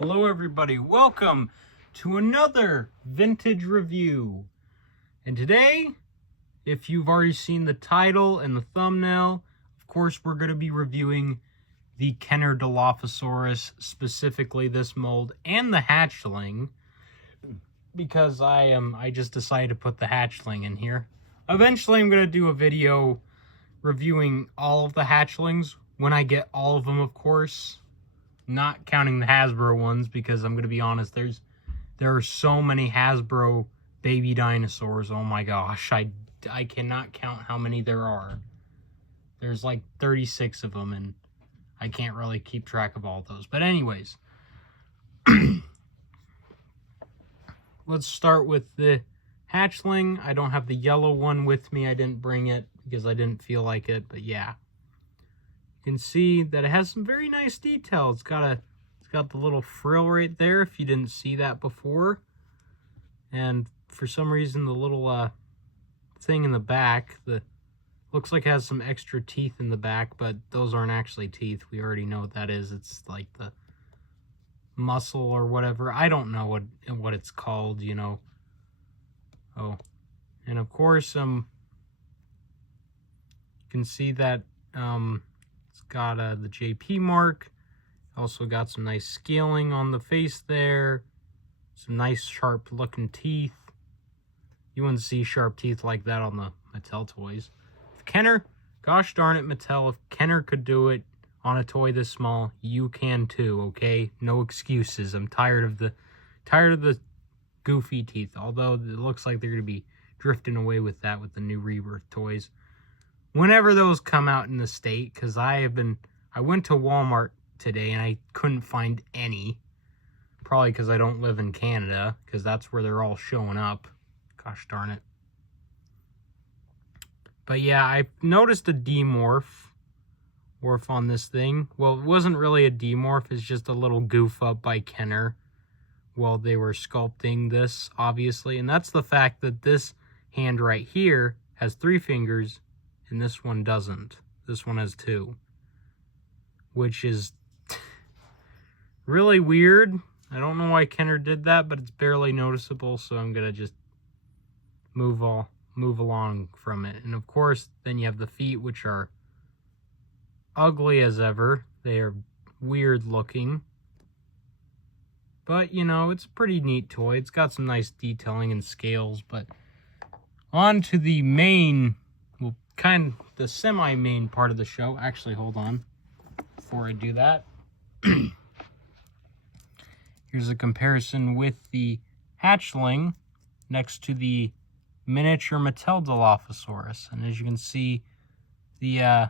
Hello everybody, welcome to another vintage review. And today, if you've already seen the title and the thumbnail, of course we're going to be reviewing the Kenner Dilophosaurus, specifically this mold, and the hatchling, because I just decided to put the hatchling in here. Eventually I'm going to do a video reviewing all of the hatchlings, when I get all of them, of course. Not counting the Hasbro ones, because I'm going to be honest, there are so many Hasbro baby dinosaurs. Oh my gosh, I cannot count how many there are. There's like 36 of them, and I can't really keep track of all those. But anyways, let's start with the hatchling. I don't have the yellow one with me. I didn't bring it because I didn't feel like it, but yeah. You can see that it has some very nice detail. It's got the little frill right there, if you didn't see that before. And for some reason, the little thing in the back, looks like it has some extra teeth in the back, but those aren't actually teeth. We already know what that is. It's like the muscle or whatever. I don't know what it's called, you know. Oh, and of course, you can see that it's got the JP mark. Also got some nice scaling on the face there. Some nice sharp looking teeth. You wouldn't see sharp teeth like that on the Mattel toys. Kenner, gosh darn it, Mattel, if Kenner could do it on a toy this small, you can too, okay? No excuses. I'm tired of the goofy teeth, although it looks like they're going to be drifting away with that with the new Rebirth toys. Whenever those come out in the state, because I went to Walmart today and I couldn't find any. Probably because I don't live in Canada, because that's where they're all showing up. Gosh darn it. But yeah, I noticed a demorph on this thing. Well, it wasn't really a demorph, it's just a little goof up by Kenner while they were sculpting this, obviously. And that's the fact that this hand right here has 3 fingers, and this one doesn't. This one has 2. Which is really weird. I don't know why Kenner did that, but it's barely noticeable, so I'm going to just move along from it. And of course, then you have the feet, which are ugly as ever. They are weird looking. But, you know, it's a pretty neat toy. It's got some nice detailing and scales, but on to the main, well, the semi-main part of the show. Actually, hold on. Before I do that, here's a comparison with the hatchling next to the miniature Mattel Dilophosaurus. And as you can see, the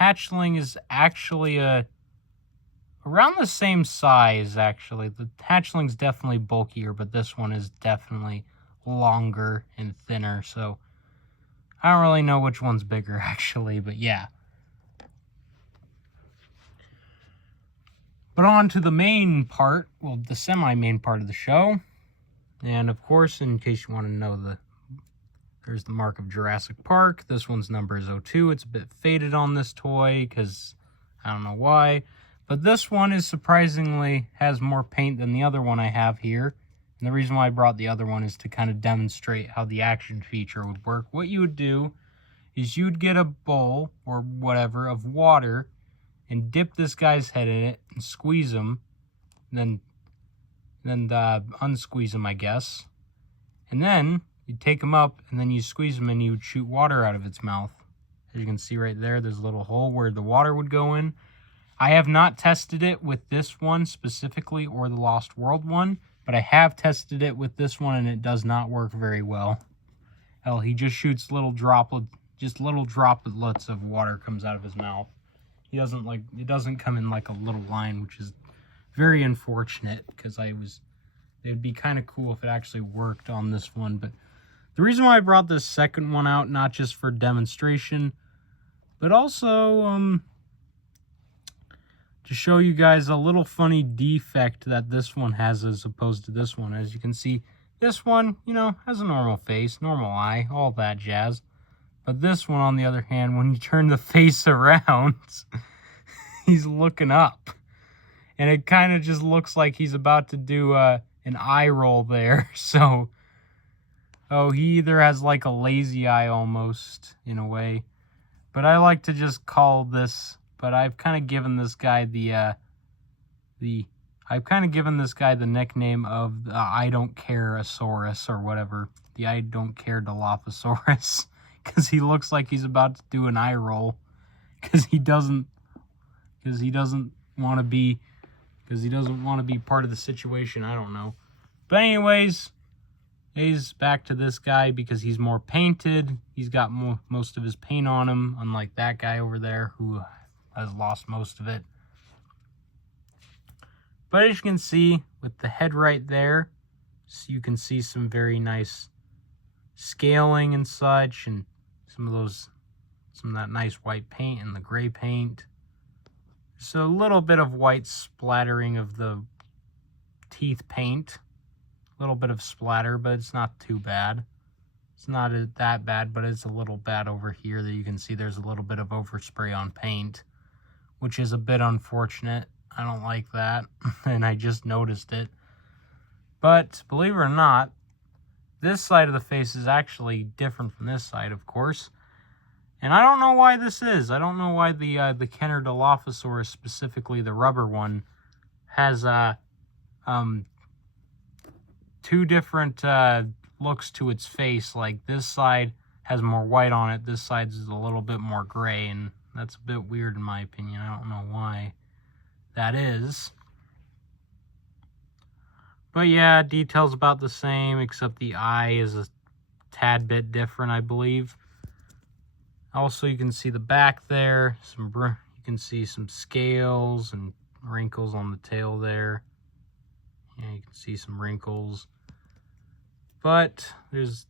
hatchling is actually around the same size, actually. The hatchling's definitely bulkier, but this one is definitely longer and thinner, so I don't really know which one's bigger, actually, but yeah. But on to the main part, well, the semi-main part of the show. And of course, in case you want to know, there's the mark of Jurassic Park. This one's number is 02. It's a bit faded on this toy, because I don't know why. But this one is surprisingly has more paint than the other one I have here. And the reason why I brought the other one is to kind of demonstrate how the action feature would work. What you would do is you'd get a bowl or whatever of water and dip this guy's head in it and squeeze him, then unsqueeze him, I guess. And then you'd take him up and then you squeeze him and you would shoot water out of its mouth. As you can see right there, there's a little hole where the water would go in. I have not tested it with this one specifically or the Lost World one, but I have tested it with this one and it does not work very well. Hell, he just shoots little droplets of water comes out of his mouth. It doesn't come in like a little line, which is very unfortunate, because it would be kind of cool if it actually worked on this one. But the reason why I brought this second one out, not just for demonstration, but also to show you guys a little funny defect that this one has as opposed to this one. As you can see, this one, you know, has a normal face, normal eye, all that jazz. But this one, on the other hand, when you turn the face around, he's looking up. And it kind of just looks like he's about to do an eye roll there. So, oh, he either has like a lazy eye almost, in a way. But I like to just call this, but I've kind of given this guy the nickname of the I don't care-osaurus or whatever. The I don't care Dilophosaurus. Because he looks like he's about to do an eye roll. Because he doesn't want to be part of the situation. I don't know. But anyways, he's back to this guy because he's more painted. He's got most of his paint on him, unlike that guy over there who has lost most of it. But as you can see, with the head right there, so you can see some very nice scaling and such, and some of that nice white paint and the gray paint. So a little bit of white splattering of the teeth paint. A little bit of splatter, but it's not too bad. It's not that bad, but it's a little bad over here that you can see there's a little bit of overspray on paint, which is a bit unfortunate. I don't like that, and I just noticed it. But believe it or not, this side of the face is actually different from this side, of course. And I don't know why this is. I don't know why the Kenner Dilophosaurus, specifically the rubber one, has two different looks to its face. Like this side has more white on it. This side is a little bit more gray, and that's a bit weird in my opinion. I don't know why that is. But yeah, details about the same, except the eye is a tad bit different, I believe. Also, you can see the back there. You can see some scales and wrinkles on the tail there. Yeah, you can see some wrinkles. But this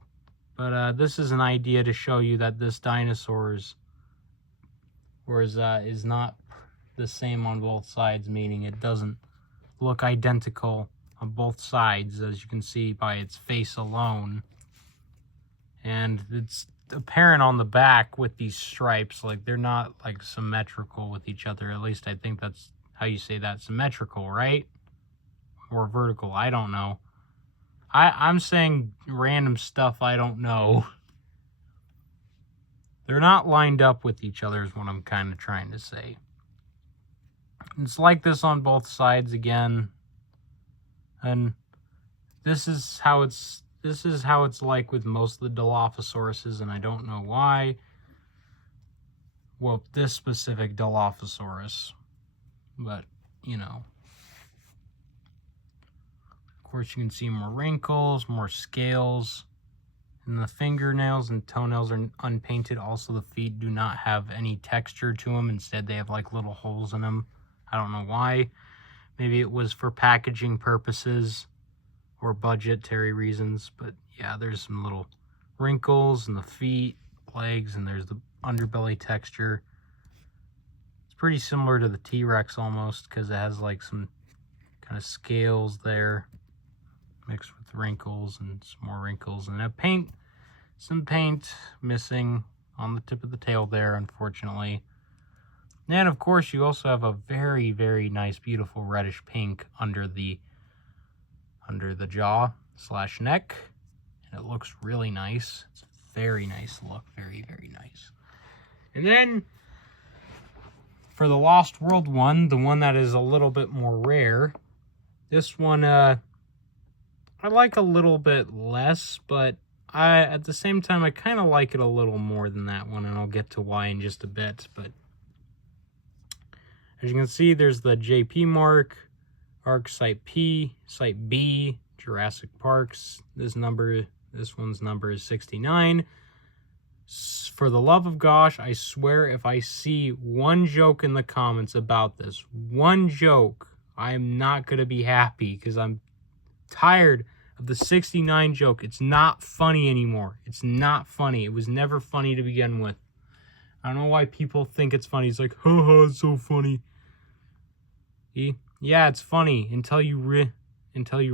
is an idea to show you that this dinosaur is not the same on both sides, meaning it doesn't look identical on both sides, as you can see by its face alone. And it's apparent on the back with these stripes, like they're not like symmetrical with each other. At least I think that's how you say that, symmetrical, right? Or vertical, I don't know. I'm saying random stuff I don't know. They're not lined up with each other is what I'm kind of trying to say. It's like this on both sides again. And this is how it's like with most of the Dilophosauruses, and I don't know why. Well, this specific Dilophosaurus. But, you know. Of course, you can see more wrinkles, more scales. And the fingernails and toenails are unpainted. Also, the feet do not have any texture to them. Instead, they have like little holes in them. I don't know why. Maybe it was for packaging purposes or budgetary reasons. But yeah, there's some little wrinkles in the feet, legs, and there's the underbelly texture. It's pretty similar to the T-Rex almost, because it has like some kind of scales there mixed with wrinkles and some more wrinkles. And some paint missing on the tip of the tail there, unfortunately. And of course, you also have a very, very nice, beautiful reddish pink under the jaw / neck. And it looks really nice. It's a very nice look. Very, very nice. And then for the Lost World one, the one that is a little bit more rare, this one I like a little bit less, but at the same time, I kind of like it a little more than that one, and I'll get to why in just a bit. But as you can see, there's the JP mark, ARC Site P, Site B, Jurassic Parks. This one's number is 69. For the love of gosh, I swear if I see one joke in the comments about this, one joke, I am not going to be happy, because I'm tired of the 69 joke. It's not funny anymore. It's not funny. It was never funny to begin with. I don't know why people think it's funny. It's like, haha, it's so funny. Yeah, it's funny until you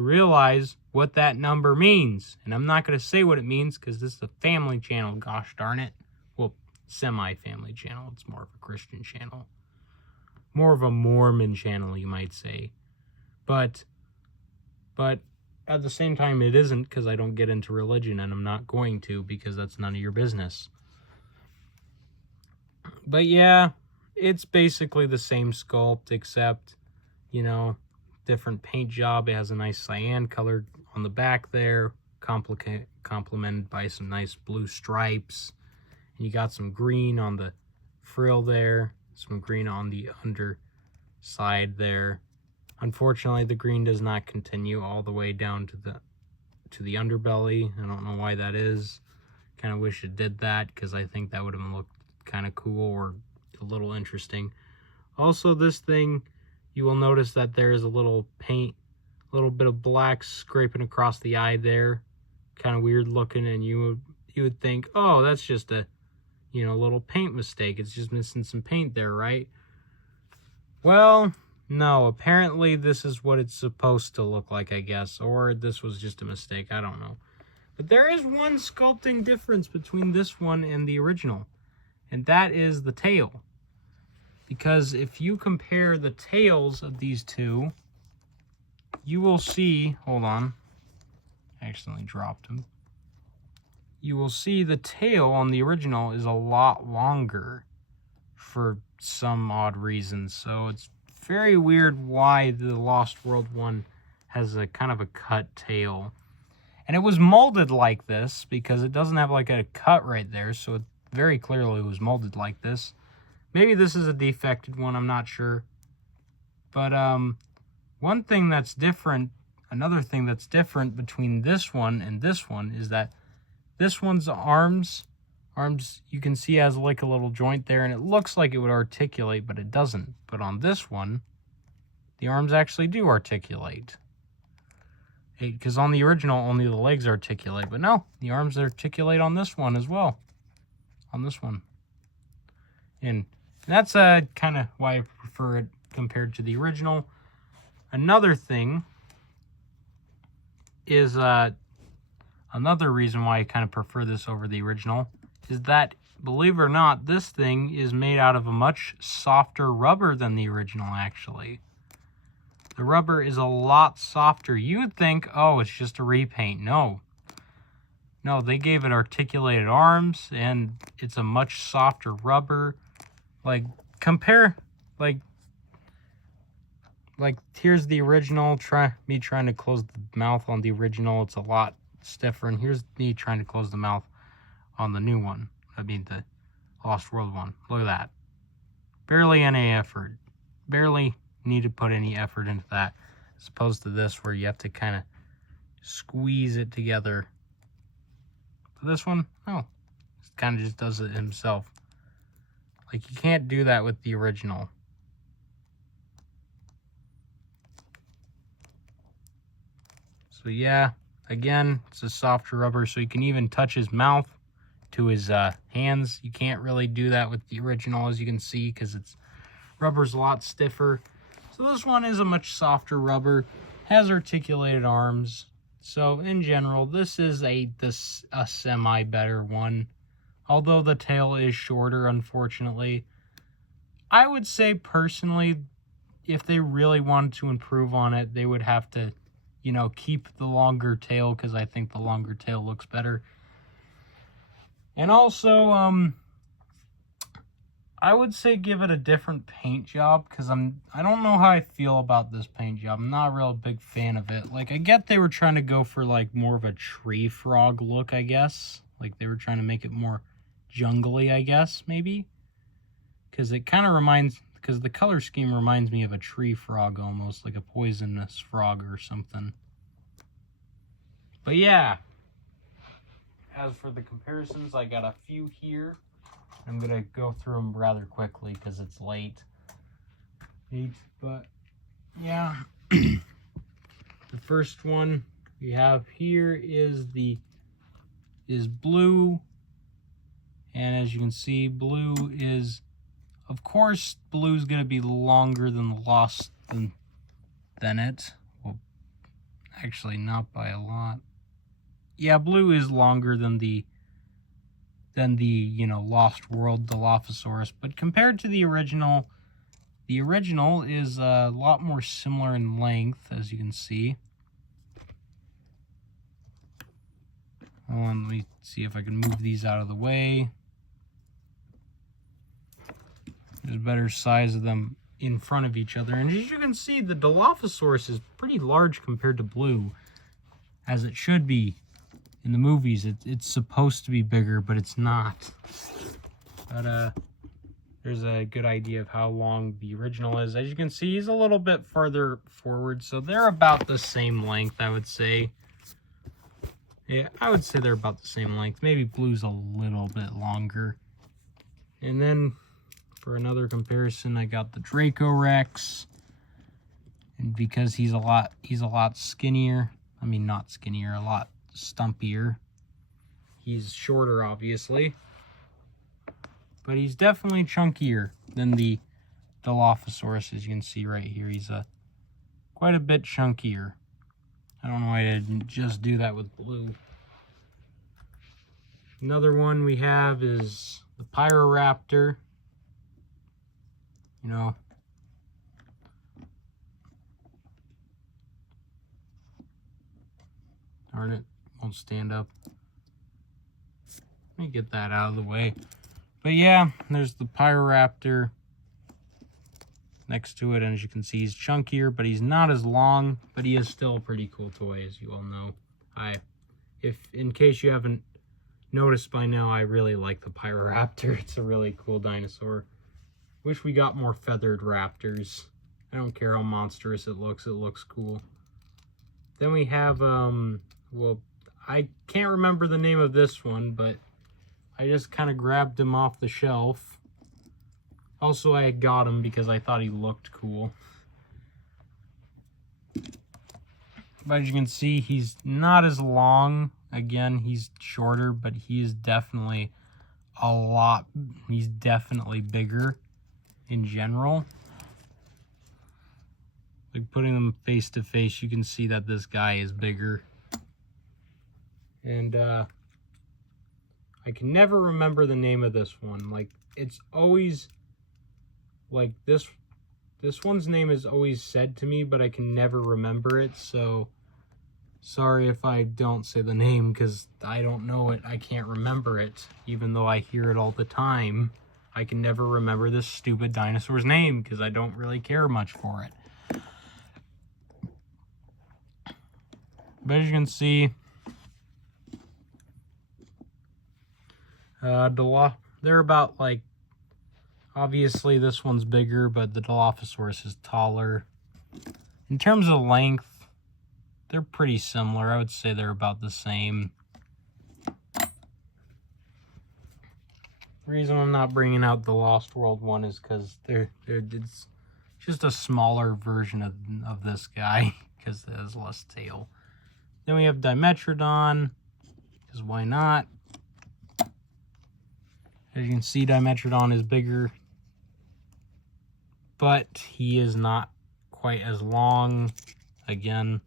realize what that number means. And I'm not going to say what it means, because this is a family channel, gosh darn it. Well, semi-family channel. It's more of a Christian channel. more of a Mormon channel, you might say. But at the same time, it isn't, because I don't get into religion, and I'm not going to, because that's none of your business. But yeah, it's basically the same sculpt, except, you know, different paint job. It has a nice cyan color on the back there, complemented by some nice blue stripes. And you got some green on the frill there, some green on the underside there. Unfortunately, the green does not continue all the way down to the underbelly. I don't know why that is. Kind of wish it did that, because I think that would have looked kind of cool or a little interesting. Also, this thing, you will notice that there is a little paint, a little bit of black scraping across the eye there. Kind of weird looking, and you would think, oh, that's just a, you know, little paint mistake. It's just missing some paint there, right? Well, no, apparently this is what it's supposed to look like, I guess. Or this was just a mistake, I don't know. But there is one sculpting difference between this one and the original. And that is the tail. Because if you compare the tails of these two, you will see, hold on, I accidentally dropped them. You will see the tail on the original is a lot longer for some odd reason. So it's very weird why the Lost World one has a kind of a cut tail. And it was molded like this because it doesn't have like a cut right there. So it very clearly was molded like this. Maybe this is a defected one, I'm not sure. But one thing that's different, another thing that's different between this one and this one is that this one's arms, you can see has like a little joint there, and it looks like it would articulate, but it doesn't. But on this one, the arms actually do articulate. Because on the original, only the legs articulate, but no, the arms articulate on this one as well. On this one. And that's kind of why I prefer it compared to the original. Another thing is, another reason why I kind of prefer this over the original is that, believe it or not, this thing is made out of a much softer rubber than the original, actually. The rubber is a lot softer. You would think, oh, it's just a repaint. No. No, they gave it articulated arms, and it's a much softer rubber. Like, compare, like here's the original. Me trying to close the mouth on the original. It's a lot stiffer, and here's me trying to close the mouth on the new one. I mean, the Lost World one. Look at that. Barely any effort. Barely need to put any effort into that, as opposed to this where you have to kind of squeeze it together. But this one, oh, it kind of just does it himself. Like, you can't do that with the original. So yeah, again, it's a softer rubber, so you can even touch his mouth to his hands. You can't really do that with the original, as you can see, because it's rubber's a lot stiffer. So this one is a much softer rubber, has articulated arms. So in general, this is a semi-better one. Although the tail is shorter, unfortunately. I would say, personally, if they really wanted to improve on it, they would have to, you know, keep the longer tail, because I think the longer tail looks better. And also, I would say give it a different paint job, because I don't know how I feel about this paint job. I'm not a real big fan of it. Like, I get they were trying to go for, like, more of a tree frog look, I guess. Like, they were trying to make it more jungly, I guess, maybe. Because it kind of reminds, because the color scheme reminds me of a tree frog almost, like a poisonous frog or something. But yeah, as for the comparisons, I got a few here. I'm going to go through them rather quickly because it's late. But yeah, the first one we have here is blue. And as you can see, blue is, of course, blue is going to be longer than the Lost than it. Well, actually, not by a lot. Yeah, blue is longer than the you know, Lost World Dilophosaurus, but compared to the original, The original is a lot more similar in length, as you can see. Let me see if I can move these out of the way. There's a better size of them in front of each other. And as you can see, the Dilophosaurus is pretty large compared to Blue, as it should be in the movies. It's supposed to be bigger, but it's not. But there's a good idea of how long the original is. As you can see, he's a little bit farther forward, so they're about the same length, I would say. Yeah, I would say they're about the same length. Maybe Blue's a little bit longer. And then for another comparison, I got the Draco Rex. And because he's a lot skinnier, I mean not skinnier, a lot stumpier. He's shorter, obviously. But he's definitely chunkier than the Dilophosaurus, as you can see right here. He's quite a bit chunkier. I don't know why I didn't just do that with Blue. Another one we have is the Pyroraptor. You know, darn it, won't stand up. Let me get that out of the way. But yeah, there's the Pyroraptor next to it, and as you can see, he's chunkier, but he's not as long, but he is still a pretty cool toy, as you all know. If in case you haven't noticed by now, I really like the Pyroraptor. It's a really cool dinosaur. Wish we got more feathered raptors. I don't care how monstrous it looks cool. Then we have, well, I can't remember the name of this one, but I just kind of grabbed him off the shelf. Also, I had got him because I thought he looked cool. But as you can see, he's not as long. Again, he's shorter, but he is definitely he's definitely bigger in general. Like putting them face to face, you can see that this guy is bigger. And I can never remember the name of this one. Like, it's always like this one's name is always said to me, but I can never remember it. So sorry if I don't say the name, because I don't know it. I can't remember it, even though I hear it all the time. I can never remember this stupid dinosaur's name because I don't really care much for it. But as you can see, they're about like, obviously this one's bigger, but the Dilophosaurus is taller. In terms of length, they're pretty similar. I would say they're about the same. The reason I'm not bringing out the Lost World one is because it's just a smaller version of this guy, because it has less tail. Then we have Dimetrodon, because why not? As you can see, Dimetrodon is bigger, but he is not quite as long. Again,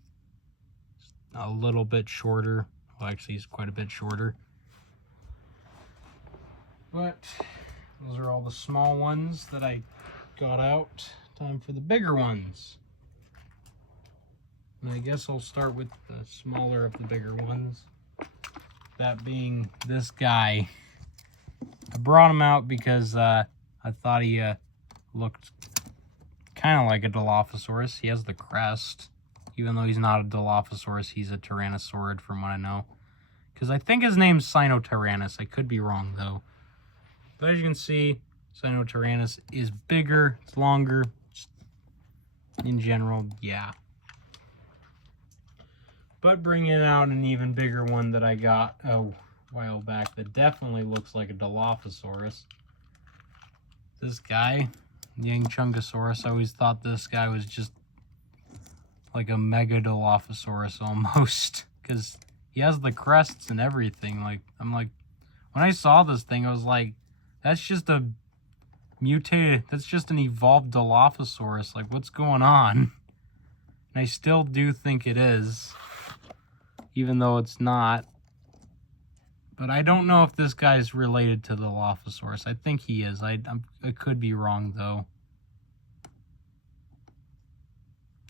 a little bit shorter. Well, actually, he's quite a bit shorter. But those are all the small ones that I got out. Time for the bigger ones. And I guess I'll start with the smaller of the bigger ones. That being this guy. I brought him out because I thought he looked kind of like a Dilophosaurus. He has the crest. Even though he's not a Dilophosaurus, he's a Tyrannosaurid from what I know. Because I think his name's Sinotyrannus. I could be wrong, though. But as you can see, Sinotyrannus is bigger, it's longer. In general, yeah. But bringing out an even bigger one that I got a while back that definitely looks like a Dilophosaurus. This guy, Yangchungosaurus. I always thought this guy was just like a mega Dilophosaurus almost, because he has the crests and everything. Like, I'm like, when I saw this thing, I was like, that's just a mutated, that's just an evolved Dilophosaurus. Like, what's going on? And I still do think it is, even though it's not. But I don't know if this guy's related to the Dilophosaurus. I think he is. I could be wrong, though.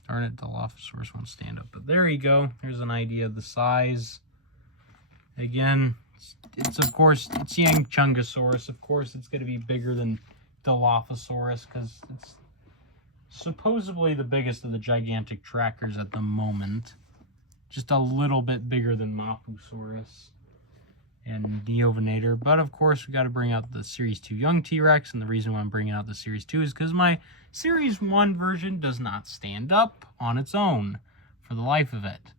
Darn it, Dilophosaurus won't stand up. But there you go. There's an idea of the size. Again, it's of course, it's Chungosaurus. Of course, it's going to be bigger than Dilophosaurus because it's supposedly the biggest of the gigantic trackers at the moment. Just a little bit bigger than Mapusaurus and Neovenator. But of course, we got to bring out the Series 2 Young T-Rex. And the reason why I'm bringing out the Series 2 is because my Series 1 version does not stand up on its own for the life of it.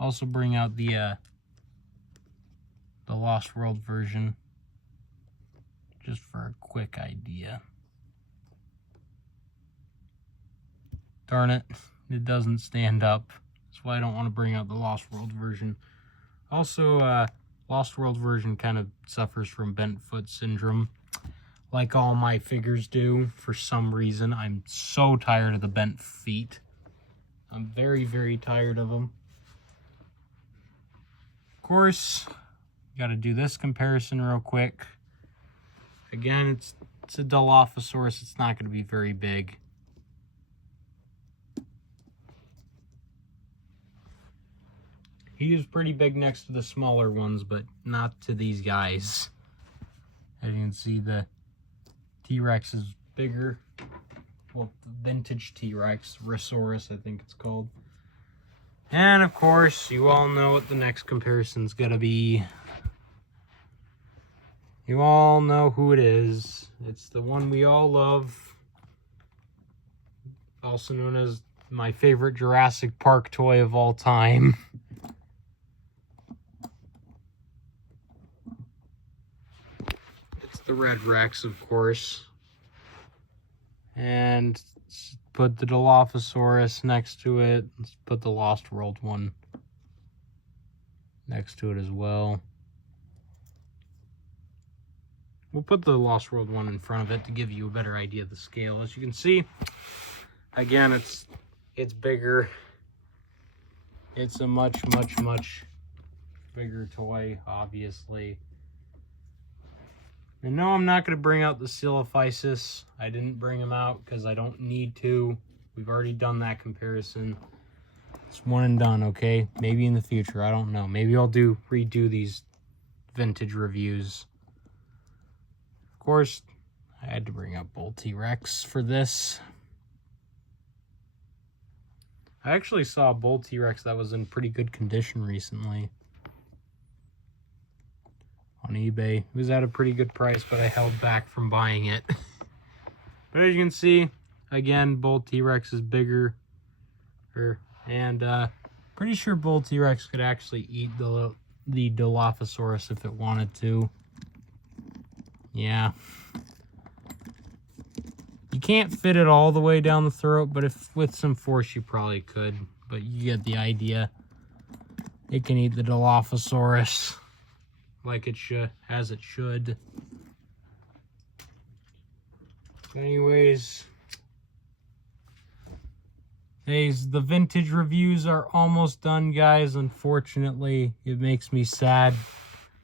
Also bring out the Lost World version just for a quick idea. Darn it, it doesn't stand up. That's why I don't want to bring out the Lost World version. Also, Lost World version kind of suffers from bent foot syndrome, like all my figures do. For some reason, I'm so tired of the bent feet. I'm very, very tired of them. Of course, got to do this comparison real quick. Again, it's a Dilophosaurus. It's not going to be very big. He is pretty big next to the smaller ones, but not to these guys. As you can see, the T-Rex is bigger. Well, the vintage T-Rex, Rhesaurus, I think it's called. And of course, you all know what the next comparison's gonna be. You all know who it is. It's the one we all love. Also known as my favorite Jurassic Park toy of all time. It's the Red Rex, of course. And let's put the Dilophosaurus next to it. Let's put the Lost World one next to it as well. We'll put the Lost World one in front of it to give you a better idea of the scale. As you can see, again, it's bigger. It's a much bigger toy, obviously. And no, I'm not going to bring out the Dilophosaurus. I didn't bring him out because I don't need to. We've already done that comparison. It's one and done, okay? Maybe in the future, I don't know. Maybe I'll redo these vintage reviews. Of course, I had to bring up Bull T-Rex for this. I actually saw a Bull T-Rex that was in pretty good condition recently on eBay. It was at a pretty good price, but I held back from buying it. But as you can see, again, Bull T-Rex is bigger. And pretty sure Bull T-Rex could actually eat the Dilophosaurus if it wanted to. Yeah. You can't fit it all the way down the throat, but if with some force you probably could. But you get the idea. It can eat the Dilophosaurus like it should, as it should. Anyways, the vintage reviews are almost done, guys. Unfortunately, it makes me sad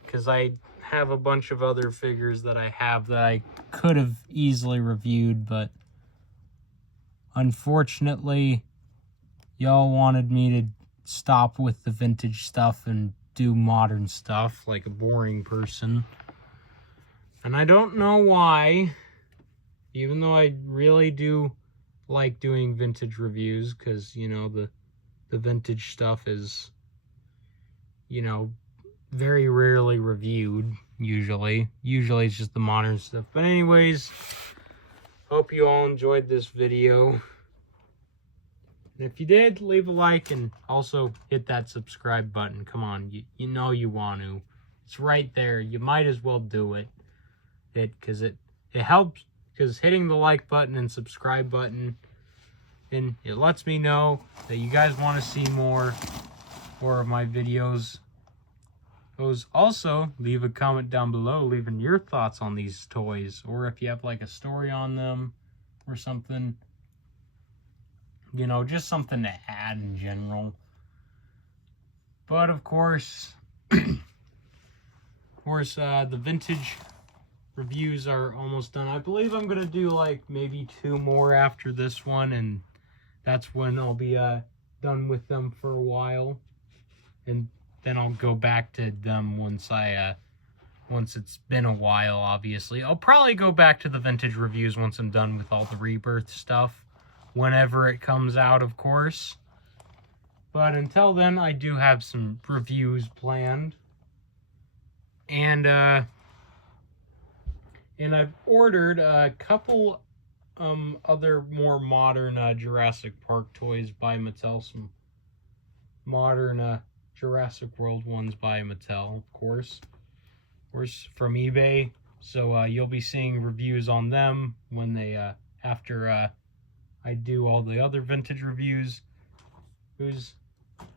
because I have a bunch of other figures that I have that I could have easily reviewed, but unfortunately, y'all wanted me to stop with the vintage stuff and do modern stuff like a boring person. And I don't know why, even though I really do like doing vintage reviews, because, you know, the vintage stuff is, you know, very rarely reviewed, usually. Usually it's just the modern stuff. But anyways, hope you all enjoyed this video. And if you did, leave a like and also hit that subscribe button. Come on, you know you want to. It's right there. You might as well do it. Because it helps, because hitting the like button and subscribe button, and it lets me know that you guys want to see more of my videos. Also, leave a comment down below, leaving your thoughts on these toys, or if you have like a story on them or something, you know, just something to add in general. But of course, the vintage reviews are almost done. I believe I'm gonna do like maybe 2 more after this one, and that's when I'll be done with them for a while, and then I'll go back to them once it's been a while. Obviously, I'll probably go back to the vintage reviews once I'm done with all the rebirth stuff, whenever it comes out, of course. But until then, I do have some reviews planned, and I've ordered a couple other more modern Jurassic Park toys by Mattel, some modern Jurassic World ones by Mattel, of course from eBay. So you'll be seeing reviews on them when they after I do all the other vintage reviews.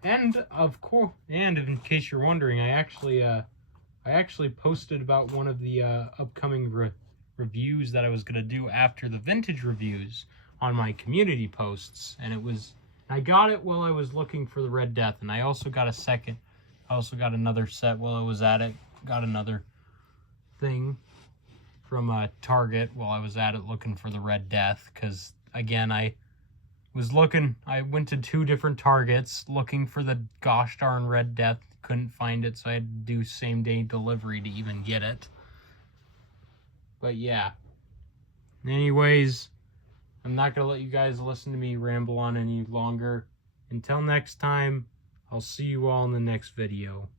And of course, and in case you're wondering, I actually posted about one of the upcoming reviews that I was gonna do after the vintage reviews on my community posts, and I got it while I was looking for the Red Death, and I also got another set while I was at it. Got another thing from Target while I was at it looking for the Red Death, because again, I went to 2 different Targets looking for the gosh darn Red Death, couldn't find it, so I had to do same day delivery to even get it. But yeah, anyways, I'm not gonna let you guys listen to me ramble on any longer. Until next time, I'll see you all in the next video.